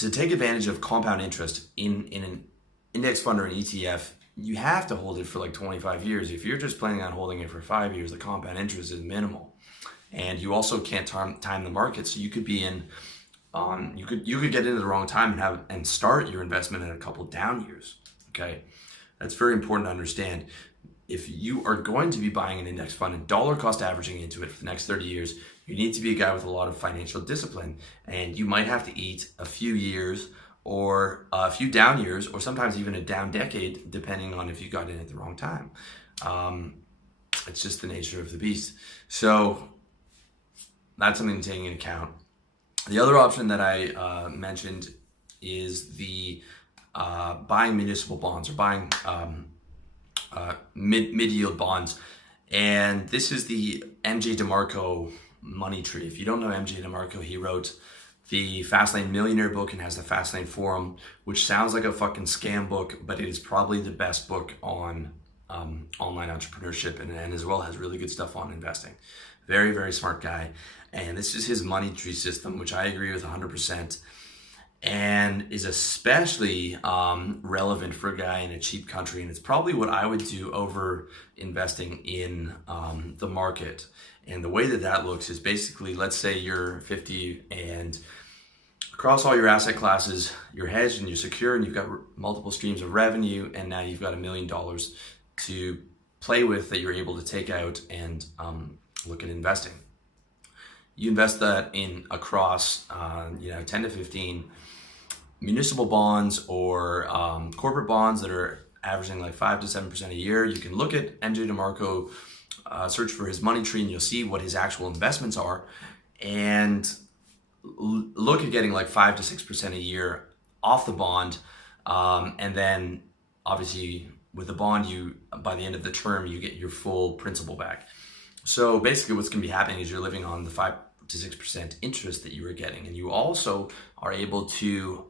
to take advantage of compound interest in an index fund or an ETF, you have to hold it for like 25 years. If you're just planning on holding it for 5 years, the compound interest is minimal. And you also can't time the market. So you could be in, you could get into the wrong time and start your investment in a couple down years. Okay, that's very important to understand. If you are going to be buying an index fund and dollar cost averaging into it for the next 30 years, you need to be a guy with a lot of financial discipline, and you might have to eat a few years or a few down years, or sometimes even a down decade, depending on if you got in at the wrong time. It's just the nature of the beast. So that's something to take into account. The other option that I mentioned is the buying municipal bonds, or buying mid-yield bonds. And this is the MJ DeMarco money tree. If you don't know MJ DeMarco, he wrote the Fastlane Millionaire book and has the Fastlane Forum, which sounds like a fucking scam book, but it is probably the best book on online entrepreneurship, and as well has really good stuff on investing. Very, very smart guy. And this is his money tree system, which I agree with 100%, and is especially relevant for a guy in a cheap country. And it's probably what I would do over investing in the market. And the way that looks is basically, let's say you're 50 and across all your asset classes, you're hedged and you're secure and you've got multiple streams of revenue, and now you've got $1 million to play with that you're able to take out and look at investing. You invest that in across 10 to 15 municipal bonds or corporate bonds that are averaging like 5 to 7% a year. You can look at MJ DeMarco, search for his money tree, and you'll see what his actual investments are, and look at getting like 5 to 6% a year off the bond. And then obviously with the bond, by the end of the term, you get your full principal back. So basically what's going to be happening is you're living on the 5 to 6% interest that you were getting, and you also are able to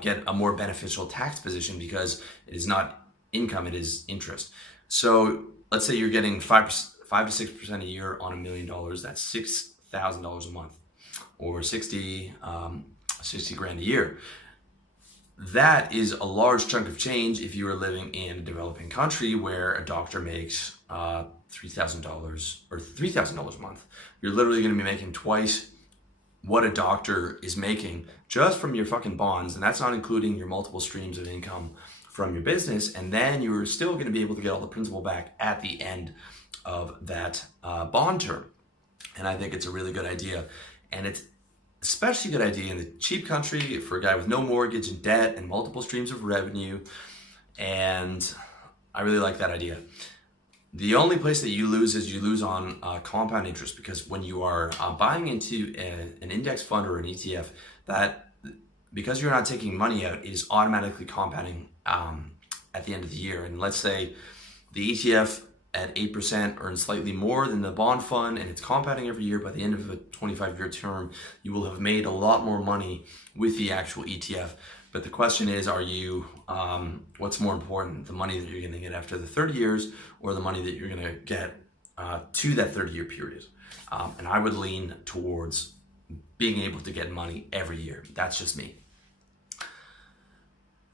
get a more beneficial tax position because it is not income, it is interest. So let's say you're getting 5 to 6% a year on $1 million. That's $6,000 a month, or 60 grand a year. That is a large chunk of change if you are living in a developing country where a doctor makes $3,000 or $3,000 a month. You're literally going to be making twice what a doctor is making just from your fucking bonds, and that's not including your multiple streams of income from your business. And then you're still going to be able to get all the principal back at the end of that bond term. And I think it's a really good idea, and it's especially a good idea in a cheap country for a guy with no mortgage and debt and multiple streams of revenue. And I really like that idea. The only place that you lose is you lose on compound interest, because when you are buying into an index fund or an ETF, that because you're not taking money out, it is automatically compounding at the end of the year. And let's say the ETF at 8% earns slightly more than the bond fund, and it's compounding every year. By the end of a 25-year term, you will have made a lot more money with the actual ETF. But the question is, are you, what's more important, the money that you're going to get after the 30 years or the money that you're going to get to that 30-year period? And I would lean towards being able to get money every year. That's just me.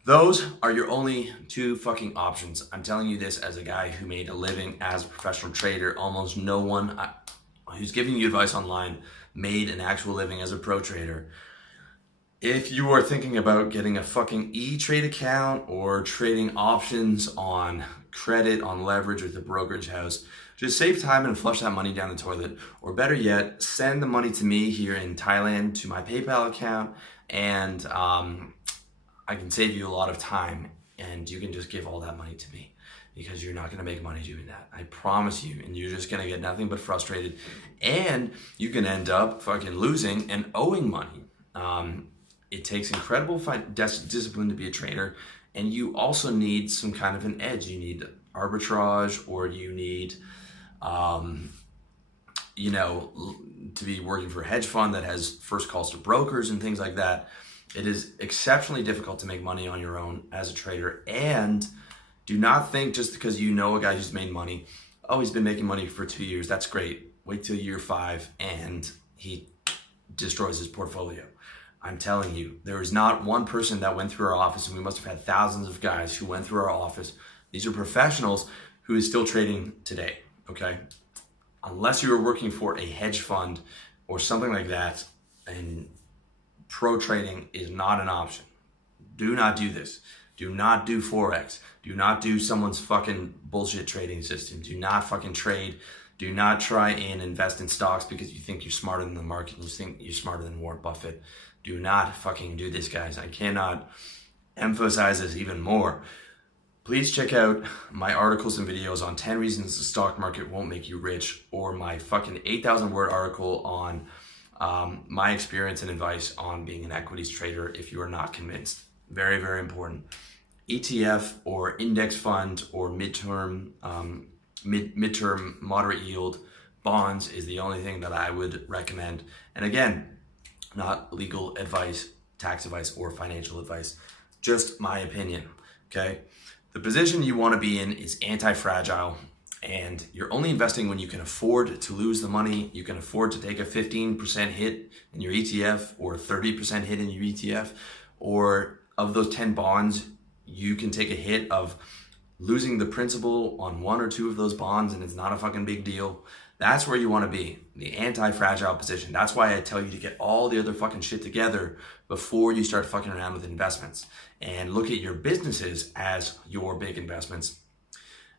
Those are your only two fucking options. I'm telling you this as a guy who made a living as a professional trader. Almost no one who's giving you advice online made an actual living as a pro trader. If you are thinking about getting a fucking E-Trade account or trading options on credit, on leverage with a brokerage house, just save time and flush that money down the toilet. Or better yet, send the money to me here in Thailand to my PayPal account, and I can save you a lot of time, and you can just give all that money to me, because you're not going to make money doing that. I promise you. And you're just going to get nothing but frustrated, and you can end up fucking losing and owing money. It takes incredible discipline to be a trader, and you also need some kind of an edge. You need arbitrage, or you need, to be working for a hedge fund that has first calls to brokers and things like that. It is exceptionally difficult to make money on your own as a trader. And do not think just because you know a guy who's made money, oh, he's been making money for 2 years, that's great. Wait till year 5 and he destroys his portfolio. I'm telling you, there is not one person that went through our office, and we must have had thousands of guys who went through our office. These are professionals who is still trading today, okay? Unless you are working for a hedge fund or something like that, and pro trading is not an option. Do not do this. Do not do Forex. Do not do someone's fucking bullshit trading system. Do not fucking trade. Do not try and invest in stocks because you think you're smarter than the market and you think you're smarter than Warren Buffett. Do not fucking do this, guys. I cannot emphasize this even more. Please check out my articles and videos on 10 reasons the stock market won't make you rich, or my fucking 8,000 word article on my experience and advice on being an equities trader if you are not convinced. Very, very important. ETF or index fund or midterm moderate yield bonds is the only thing that I would recommend. And again, not legal advice, tax advice, or financial advice. Just my opinion, okay? The position you want to be in is anti-fragile, and you're only investing when you can afford to lose the money. You can afford to take a 15% hit in your ETF or a 30% hit in your ETF, or of those 10 bonds, you can take a hit of losing the principal on one or two of those bonds, and it's not a fucking big deal. That's where you want to be, the anti-fragile position. That's why I tell you to get all the other fucking shit together before you start fucking around with investments, and look at your businesses as your big investments.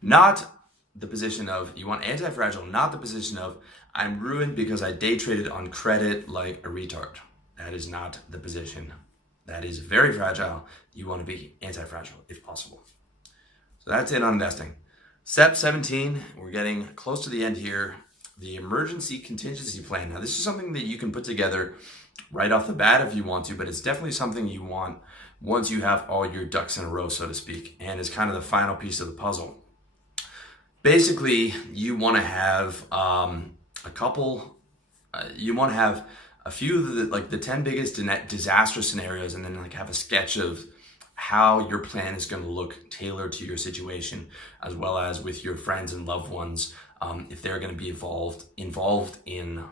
Not the position of, you want anti-fragile, not the position of, I'm ruined because I day traded on credit like a retard. That is not the position. That is very fragile. You want to be anti-fragile if possible. So that's it on investing. Step 17, we're getting close to the end here. The emergency contingency plan. Now, this is something that you can put together right off the bat if you want to, but it's definitely something you want once you have all your ducks in a row, so to speak, and it's kind of the final piece of the puzzle. Basically, you want to have you want to have a few of the 10 biggest disaster scenarios, and then like have a sketch of how your plan is going to look tailored to your situation, as well as with your friends and loved ones, if they're going to be involved in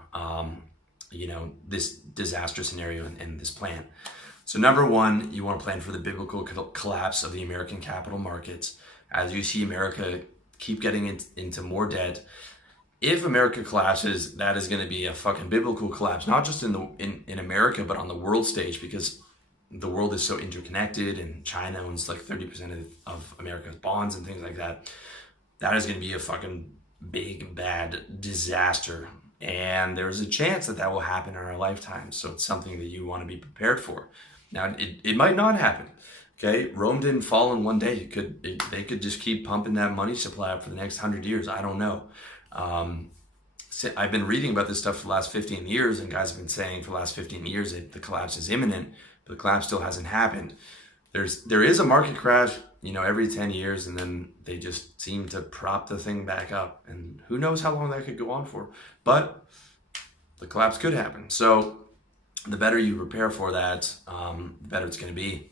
this disaster scenario and this plan. So number one, you want to plan for the biblical collapse of the American capital markets. As you see America keep getting into more debt, if America collapses, that is going to be a fucking biblical collapse, not just in America, but on the world stage, because the world is so interconnected, and China owns like 30% of America's bonds and things like that. That is going to be a fucking big, bad disaster. And there's a chance that will happen in our lifetime. So it's something that you want to be prepared for. Now, it might not happen. Okay, Rome didn't fall in one day. They could just keep pumping that money supply up for the next 100 years. I don't know. I've been reading about this stuff for the last 15 years, and guys have been saying for the last 15 years that the collapse is imminent, but the collapse still hasn't happened. There is a market crash, every 10 years, and then they just seem to prop the thing back up, and who knows how long that could go on for. But the collapse could happen. So the better you prepare for that, the better it's going to be.